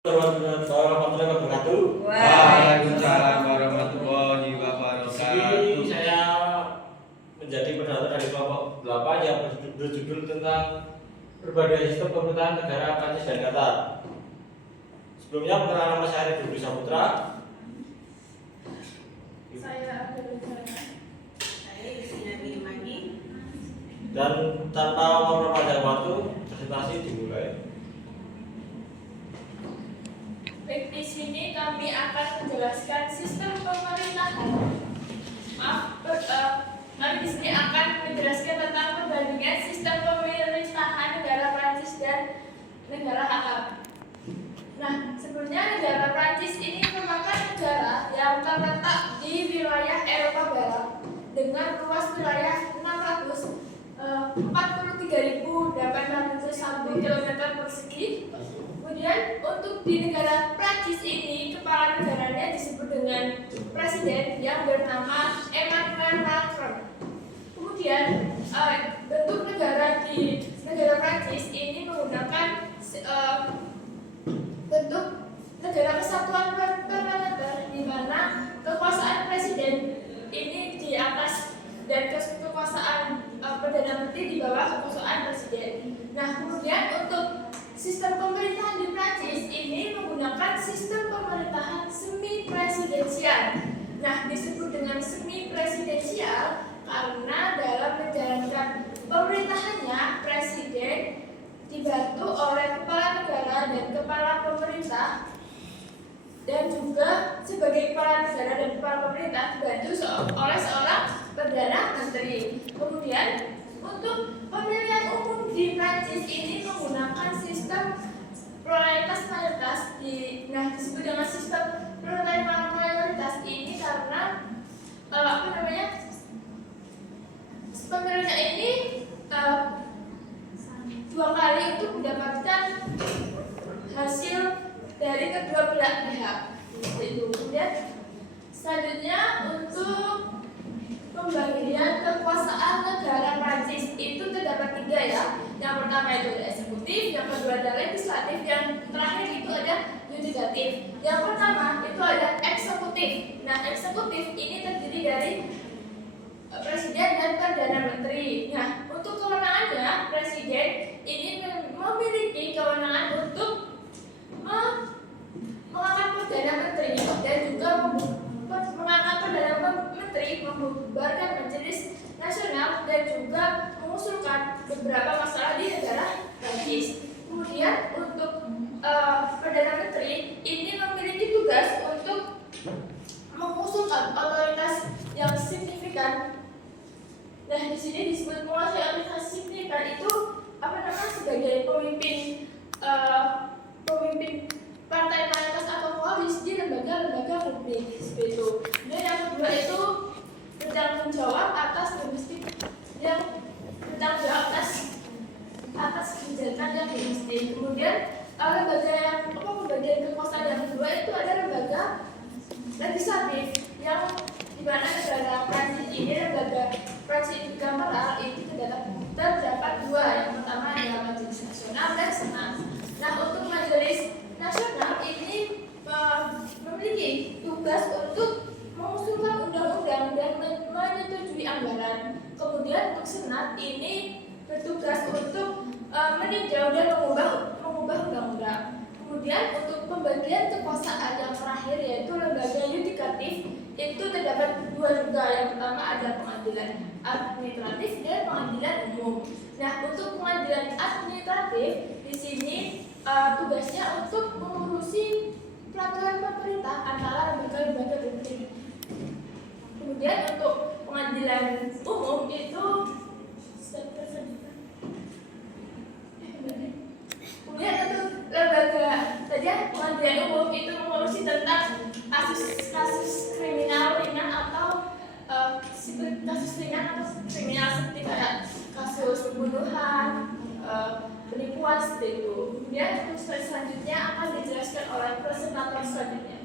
Warahmatullahi wabarakatuh. Waalaikumsalam warahmatullahi wabarakatuh. Saya menjadi moderator dari kelompok 8 yang berjudul tentang berbagai sistem pemerintahan negara Prancis dan Qatar. Sebelumnya perkenalkan nama saya Ridho Saputra. Saya Kristina Mimani. Dan tanpa memperpanjang waktu, presentasi dimulai. Baik, di sini kami akan menjelaskan sistem pemerintahan. Kami di sini akan menjelaskan tentang perbandingan sistem pemerintahan negara Prancis dan negara Arab. Nah, sebenarnya negara Prancis ini merupakan negara yang terletak di wilayah Eropa Barat dengan luas wilayah 643.801 km persegi. Kemudian untuk di negara Prancis ini kepala negaranya disebut dengan presiden yang bernama Emmanuel Macron. Kemudian bentuk negara di negara Prancis ini menggunakan bentuk negara kesatuan parlementer di mana kekuasaan presiden ini di atas dan kekuasaan perdana menteri di bawah kekuasaan presiden. Nah, kemudian untuk sistem pemerintahan di Prancis ini menggunakan sistem pemerintahan semi presidensial. Nah, disebut dengan semi presidensial karena dalam menjalankan pemerintahannya presiden dibantu oleh kepala negara dan kepala pemerintah, dan juga sebagai kepala negara dan kepala pemerintah dibantu oleh seorang perdana menteri. Kemudian untuk pemilihan umum di Prancis ini menggunakan sistem pluralitas mayoritas. Disebut dengan sistem pluralitas mayoritas ini karena pemilihannya ini dua kali untuk mendapatkan hasil dari kedua belah pihak. Kemudian selanjutnya untuk pembagian kekuasaan negara Prancis itu terdapat 3 ya. Yang pertama itu ada eksekutif, yang kedua ada legislatif, yang terakhir itu ada yudikatif. Yang pertama itu ada eksekutif. Nah, eksekutif ini terdiri dari presiden dan perdana menteri. Nah, untuk kewenangannya presiden ini memiliki kewenangan untuk mengangkat perdana menteri dan juga mengangkat perdana menteri, membubarkan majelis nasional dan juga mengusulkan beberapa masalah di negara Prancis. Kemudian untuk perdana menteri ini memiliki tugas untuk mengusulkan otoritas yang signifikan. Nah, di sini disebut menguasai otoritas signifikan itu sebagai pemimpin partai mayoritas atau koalisi di lembaga-lembaga publik seperti itu. Dan yang kedua itu bertanggung jawab atas domestik yang bertanggung jawab atas kebijakan yang domestik. Kemudian lembaga yang pembagian kekuasaan yang kedua itu ada lembaga legislatif yang di mana negara Prancis ini lembaga Prancis bicameral itu terdapat 2. Yang pertama adalah majelis nasional dan senat. Nah, untuk majelis nasional ini memiliki tugas untuk mengusulkan undang-undang dan menyetujui anggaran. Kemudian untuk senat ini bertugas untuk meninjau dan mengubah undang-undang. Kemudian untuk pembagian kekuasaan yang terakhir yaitu lembaga yudikatif itu terdapat 2 juga. Yang pertama ada pengadilan administratif dan pengadilan umum. Nah, untuk pengadilan administratif di sini tugasnya untuk mengurusi peraturan pemerintah antara lembaga-lembaga publik. Kemudian untuk pengadilan umum itu pengadilan umum itu mengurusi tentang kasus kriminal ringan atau kasus ringan atau kriminal seperti kayak kasus pembunuhan, penipuan seperti itu. Kemudian untuk slide selanjutnya akan dijelaskan oleh presentator selanjutnya.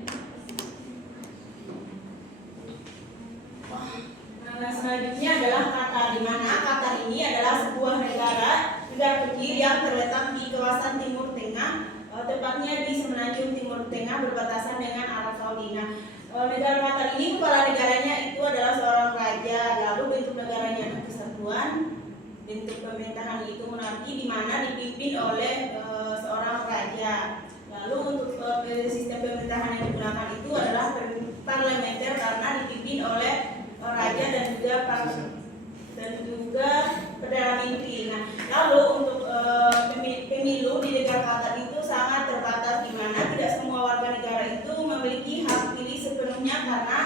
Nah, selanjutnya adalah Qatar, di mana Qatar ini adalah sebuah negara kecil yang terletak di kawasan Timur Tengah, tepatnya di semenanjung Madinah berbatasan dengan Arab Saudi. Nah, negara Qatar ini kepala negaranya itu adalah seorang raja, lalu bentuk negaranya adalah kesatuan, bentuk pemerintahan itu monarki di mana dipimpin oleh seorang raja. Lalu untuk sistem pemerintahan yang digunakan itu adalah parlementer karena dipimpin oleh raja dan juga perdana menteri. Nah, lalu untuk pemilu di negara Qatar itu sangat terbatas di mana tidak semua warga negara itu memiliki hak pilih sepenuhnya karena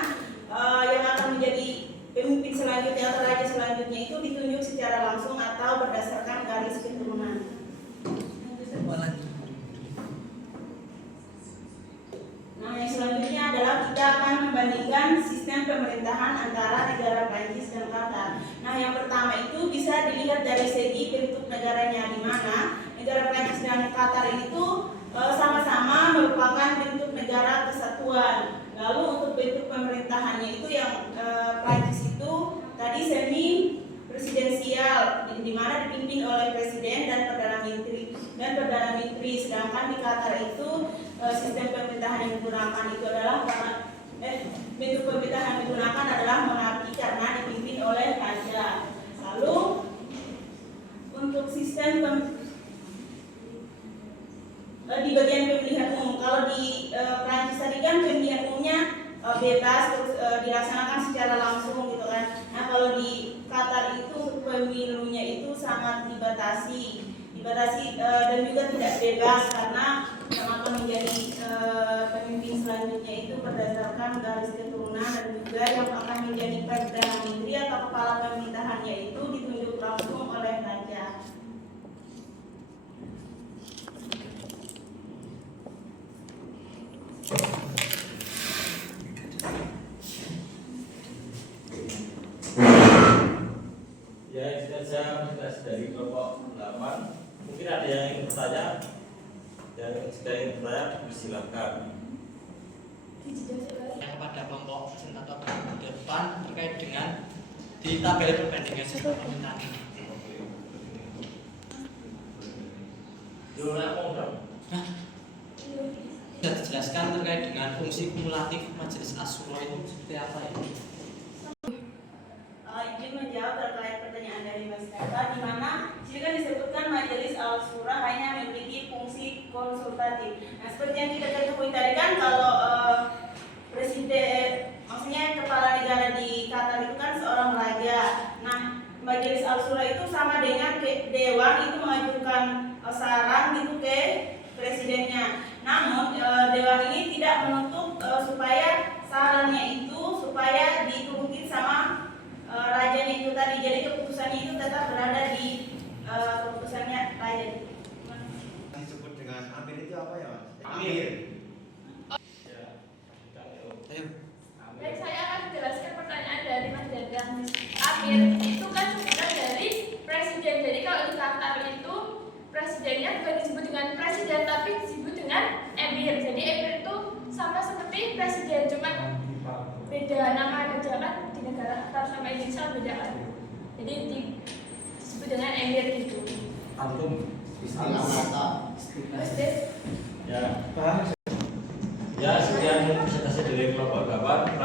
yang akan menjadi pemimpin selanjutnya atau raja selanjutnya itu ditunjuk secara langsung atau berdasarkan garis keturunan. Nah, yang selanjutnya adalah kita akan membandingkan sistem pemerintahan antara negara Prancis dan Qatar. Nah, yang pertama itu bisa dilihat dari segi bentuk negaranya, di mana negara Prancis dan Qatar itu sama-sama merupakan bentuk negara kesatuan. Lalu untuk bentuk pemerintahannya itu yang Prancis itu tadi semi presidensial, di mana dipimpin oleh presiden dan perdana menteri. Sedangkan di Qatar itu sistem pemerintahan yang digunakan itu adalah bentuk pemerintahan yang digunakan adalah monarki karena dipimpin oleh raja. Lalu untuk sistem di bagian pemilihan umum, kalau di Prancis tadi kan pemilihan umumnya bebas terus dilaksanakan secara langsung gitu kan. Nah, kalau di Qatar itu untuk pemilunya itu sangat dibatasi dan juga tidak bebas karena yang akan menjadi pemimpin selanjutnya itu berdasarkan garis keturunan dan juga yang akan menjadi perdana menteri atau kepala pemerintahannya itu ditunjuk langsung oleh raja. Ya, itu saja presentasi dari kelompok 8. Mungkin ada yang ingin bertanya? Yang sudah ingin bertanya, silakan. Pada kelompok presentator depan terkait dengan di tabel perbandingan sistem pemerintahan. Nah, bisa dijelaskan terkait dengan fungsi kumulatif Majelis Asyura itu seperti apa ya? Izin menjawab terkait pertanyaan dari Mas Kata, di mana sini kan disebutkan Majelis Al-Syura hanya memiliki fungsi konsultatif. Nah, seperti yang kita ketahui tadi kan kalau presiden, maksudnya kepala negara di Qatar itu kan seorang raja. Nah, Majelis Al-Syura itu sama dengan dewan itu mengajukan saran gitu ke presidennya. Namun dewan ini tidak menuntut supaya sarannya itu supaya dituruti sama rajanya itu tadi. Jadi keputusannya itu tetap berada di keputusannya raja. Disebut dengan amir itu apa ya, Mas? Amir. Baik, saya akan menjelaskan pertanyaan dari Mas Dadang. Amir itu kan sebenarnya dari presiden. Jadi kalau di Qatar itu presidennya bukan disebut dengan presiden tapi disebut dengan emir. Jadi emir itu sama seperti presiden, cuma beda nama aja kan. Di negara Qatar sama Indonesia beda kan. Jadi disebut dengan emir gitu. Antum Istilah kata. Terus deh. Ya, sekian presentasi dari kelompok 8.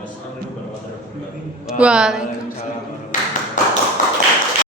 Wassalamualaikum warahmatullahi wabarakatuh. Waalaikumsalam.